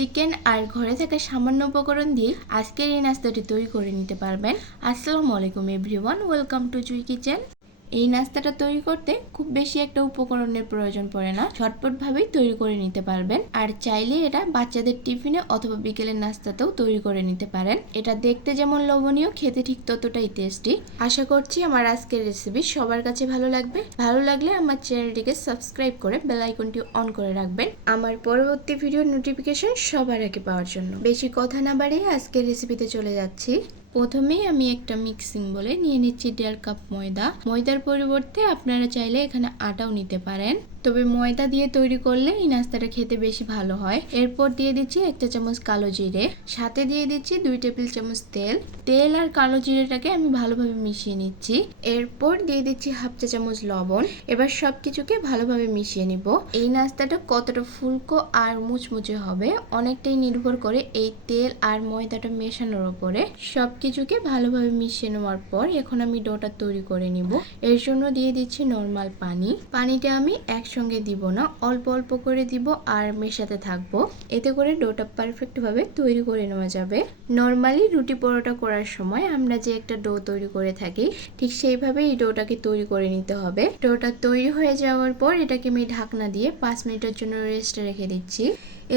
Chicken আর ঘরে থাকা সামান্য উপকরণ দিয়ে আজকের এই নাস্তাটি তৈরি করে নিতে পারবেন। আসসালামু আলাইকুম এভরিওয়ান ওয়েলকাম টু চুই কিচেন এই নাস্তাটা তৈরি করতে খুব বেশি একটা উপকরণের প্রয়োজন পড়ে না। ঝটপটভাবেই তৈরি করে নিতে পারবেন। আর চাইলে এটা বাচ্চাদের টিফিনে অথবা বিকেলের নাস্তাতেও তৈরি করে নিতে পারেন। এটা দেখতে যেমন লোভনীয়, খেতে ঠিক ততটাই টেস্টি। আশা করছি আমার আজকের রেসিপি সবার কাছে ভালো লাগবে। ভালো লাগলে আমার চ্যানেলটিকে সাবস্ক্রাইব করে বেল আইকনটি অন করে রাখবেন। আমার পরবর্তী ভিডিওর নোটিফিকেশন সবার আগে পাওয়ার জন্য। বেশি কথা না বাড়িয়ে আজকের রেসিপিতে চলে যাচ্ছি। প্রথমেই আমি একটা মিক্সিং বলে নিয়ে নিচ্ছি দেড় কাপ ময়দা। ময়দার পরিবর্তে আপনারা চাইলে এখানে আটাও নিতে পারেন। তবে ময়দা দিয়ে তৈরি করলে এই নাস্তাটা খেতে বেশি ভালো হয়। এরপর দিয়ে দিচ্ছি একটা চামচ কালো জিরে। সাথে দিয়ে দিচ্ছি দুই টেবিল চামচ তেল। তেল আর কালো জিরেটাকে আমি ভালোভাবে মিশিয়ে নিচ্ছি। এরপর দিয়ে দিচ্ছি হাফ চা চামচ লবণ। এবার সব কিছুকে ভালোভাবে মিশিয়ে নিব। এই নাস্তাটা কতটা ফুলকো আর মুচমুচে হবে, অনেকটাই নির্ভর করে এই তেল আর ময়দাটা মেশানোর উপরে সব কিছুকে ভালোভাবে মিশিয়ে নেওয়ার পর এখন আমি ডোটা তৈরি করে নিব। এর জন্য দিয়ে দিচ্ছি নর্মাল পানি। পানিটা আমি একসঙ্গে দিব না, অল্প অল্প করে দিব আর মেশাতে থাকব। এতে করে ডোটা পারফেক্টভাবে তৈরি করে নেওয়া যাবে। নর্মালি রুটি পরোটা করার সময় আমরা যে একটা ডো তৈরি করে থাকি, ঠিক সেইভাবে এই ডোটাকে তৈরি করে নিতে হবে। ডোটা তৈরি হয়ে যাওয়ার পর এটাকে আমি ঢাকনা দিয়ে পাঁচ মিনিটের জন্য রেস্টে রেখে দিচ্ছি।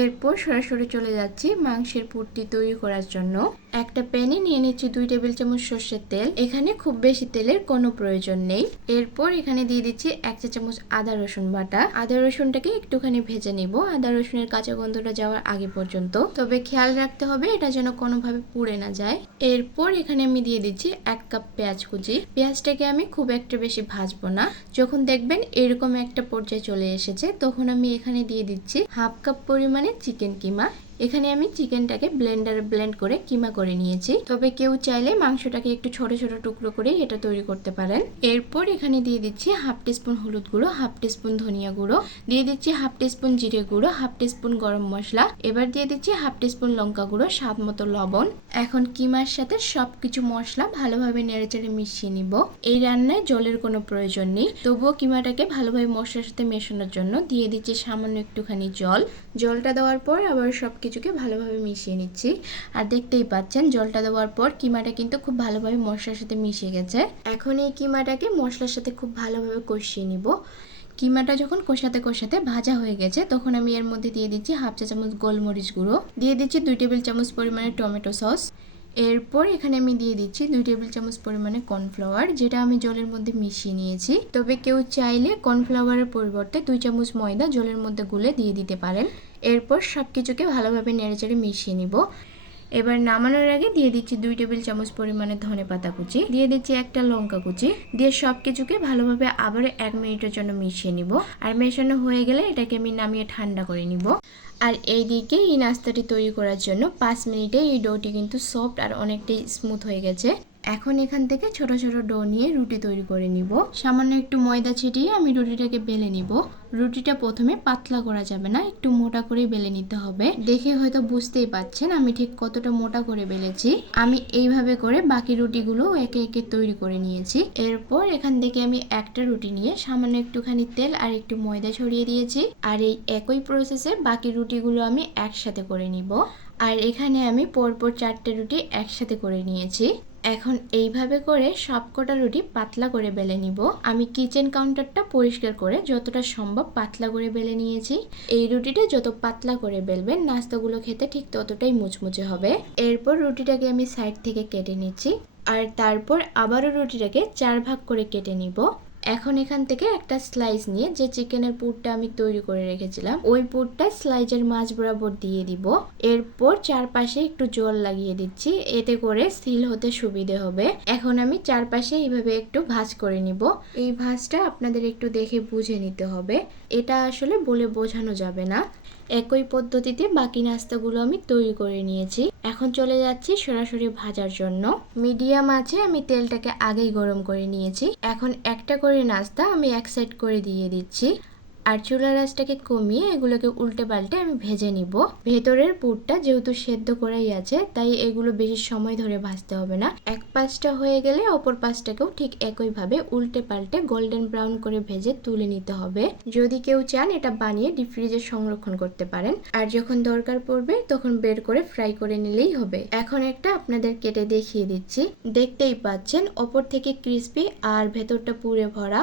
এরপর সরাসরি চলে যাচ্ছি মাংসের পুরটি তৈরি করার জন্য। একটা প্যানে নিয়ে নিচ্ছি দুই টেবিল চামচ সর্ষের তেল। এখানে খুব বেশি তেলের কোনো প্রয়োজন নেই। এরপর এখানে দিয়ে দিচ্ছি এক চা চামচ আদা রসুন বাটা। আদা রসুনটাকে একটুখানি ভেজে নিব। আদা রসুনের কাঁচা গন্ধটা যাওয়ার আগে পর্যন্ত। তবে খেয়াল রাখতে হবে, এটা যেন কোনোভাবে পুড়ে না যায়। এরপর এখানে আমি দিয়ে দিচ্ছি এক কাপ পেঁয়াজ কুচি। পেঁয়াজটাকে আমি খুব একটা বেশি ভাজবো না। যখন দেখবেন এরকম একটা পর্যায়ে চলে এসেছে, তখন আমি এখানে দিয়ে দিচ্ছি হাফ কাপ পরিমাণে চিকেন কিমা? এখানে আমি চিকেনটাকে ব্লেন্ডারে, ব্লেন্ড করে কিমা করে নিয়েছি। তবে কেউ চাইলে মাংসটাকে একটু ছোট ছোট টুকরো করে এটা তৈরি করতে পারেন। এরপর এখানে দিয়ে দিচ্ছি হাফ টিস্পুন হলুদ গুঁড়ো, হাফ টিস্পুন ধনিয়া গুঁড়ো। দিয়ে দিচ্ছি হাফ টিস্পুন জিরে গুঁড়ো, হাফ টিস্পুন গরম মশলা। এবার দিয়ে দিচ্ছি হাফ টিস্পুন লঙ্কা গুঁড়ো, স্বাদ মতো লবণ। এখন কিমার সাথে সবকিছু মশলা ভালোভাবে নেড়েচেড়ে মিশিয়ে নিব। এই রান্নায় জলের কোনো প্রয়োজন নেই। তবুও কিমাটাকে ভালোভাবে মশলার সাথে মেশানোর জন্য দিয়ে দিচ্ছি সামান্য একটুখানি জল। জলটা দেওয়ার পর আবার সব কিছুকে ভালোভাবে মিশিয়ে নিচ্ছি। আর দেখতেই পাচ্ছেন, জলটা দেওয়ার পর কিমাটা কিন্তু খুব ভালোভাবে মশলার সাথে মিশে গেছে। এখন এই কিমাটাকে মশলার সাথে খুব ভালোভাবে কষিয়ে নিব। কিমাটা যখন কষাতে কষাতে ভাজা হয়ে গেছে, তখন আমি এর মধ্যে দিয়ে দিচ্ছি হাফ চা চামচ গোলমরিচ গুঁড়ো। দিয়ে দিচ্ছি দুই টেবিল চামচ পরিমাণে টমেটো সস। এরপর এখানে আমি দিয়ে দিচ্ছি দুই টেবিল চামচ পরিমাণে কর্নফ্লাওয়ার, যেটা আমি জলের মধ্যে মিশিয়ে নিয়েছি। তবে কেউ চাইলে কর্নফ্লাওয়ারের পরিবর্তে দুই চামচ ময়দা জলের মধ্যে গুলে দিয়ে দিতে পারেন। এরপর সব কিছুকে ভালোভাবে নেড়েচেড়ে মিশিয়ে নিব। এবার নামানোর আগে দিয়ে দিচ্ছি দুই টেবিল চামচ পরিমাণে ধনে পাতা কুচি, দিয়ে দিচ্ছি একটা লঙ্কা কুচি, দিয়ে সব কিছুকে ভালোভাবে আবার এক মিনিটের জন্য মিশিয়ে নিব। আর মেশানো হয়ে গেলে এটাকে আমি নামিয়ে ঠান্ডা করে নিব। আর এই দিকে এই নাস্তাটি তৈরি করার জন্য পাঁচ মিনিটে এই ডোটি কিন্তু সফট আর অনেকটাই স্মুথ হয়ে গেছে। এখন এখান থেকে ছোট ছোট ডো নিয়ে রুটি তৈরি করে নিব। সামান্য একটু ময়দা ছিটিয়ে আমি রুটিটাকে বেলে নিব। রুটিটা প্রথমে পাতলা করা যাবে না, একটু মোটা করে বেলে নিতে হবে। দেখে হয়তো বুঝতেই পাচ্ছেন আমি ঠিক কতটা মোটা করে বেলেছি। আমি এইভাবে করে বাকি রুটিগুলো একে একে তৈরি করে নিয়েছি। এরপর এখান থেকে আমি একটা রুটি নিয়ে সামান্য একটুখানি তেল আর একটু ময়দা ছড়িয়ে দিয়েছি। আর এই একই প্রসেসে বাকি রুটিগুলো আমি একসাথে করে নিব। আর এখানে আমি পরপর চারটে রুটি একসাথে করে নিয়েছি। এখন এইভাবে করে সবকটা রুটি পাতলা করে বেলে নিব। আমি কিচেন কাউন্টারটা পরিষ্কার করে যতটা সম্ভব পাতলা করে বেলে নিয়েছি। এই রুটিটা যত পাতলা করে বেলবেন, নাস্তাগুলো খেতে ঠিক ততটাই মুচমুচে হবে। এরপর রুটিটাকে আমি সাইড থেকে কেটে নিচ্ছি। আর তারপর আবারও রুটিটাকে চার ভাগ করে কেটে নিব। এখন এখান থেকে একটা স্লাইস নিয়ে যে চিকেনের পুরটা আমি তৈরি করে রেখেছিলাম, ওই পুরটা স্লাইজের মাছ বরাবর দিয়ে দিব। এরপর চারপাশে একটু জল লাগিয়ে দিচ্ছি, এতে করে সিল হতে সুবিধে হবে। এখন আমি চারপাশে এইভাবে একটু ভাজ করে নিব। এই ভাজটা আপনাদের একটু দেখে বুঝে নিতে হবে। এটা আসলে বলে বোঝানো যাবে না। একই পদ্ধতিতে বাকি নাস্তাগুলো আমি তৈরি করে নিয়েছি। এখন চলে যাচ্ছি সরাসরি ভাজার জন্য। মিডিয়াম আছে, আমি তেলটাকে আগেই গরম করে নিয়েছি। এখন একটা করে নাস্তা আমি এক সাইড করে দিয়ে দিচ্ছি। আর চুলার আঁচটাকে কমিয়ে এগুলোকে উল্টে পাল্টে আমি ভেজে নিব। ভেতরের পুরটা যেহেতু সেদ্ধ করাই আছে, তাই এগুলো বেশি সময় ধরে ভাজতে হবে না। এক পাশটা হয়ে গেলে অপর পাশটাকেও ঠিক একইভাবে উল্টে পাল্টে গোল্ডেন ব্রাউন করে ভেজে তুলে নিতে হবে। যদি কেউ চান এটা বানিয়ে ডিপ ফ্রিজে সংরক্ষণ করতে পারেন। আর যখন দরকার পড়বে তখন বের করে ফ্রাই করে নিলেই হবে। এখন একটা আপনাদের কেটে দেখিয়ে দিচ্ছি। দেখতেই পাচ্ছেন ওপর থেকে ক্রিস্পি আর ভেতরটা পুরে ভরা।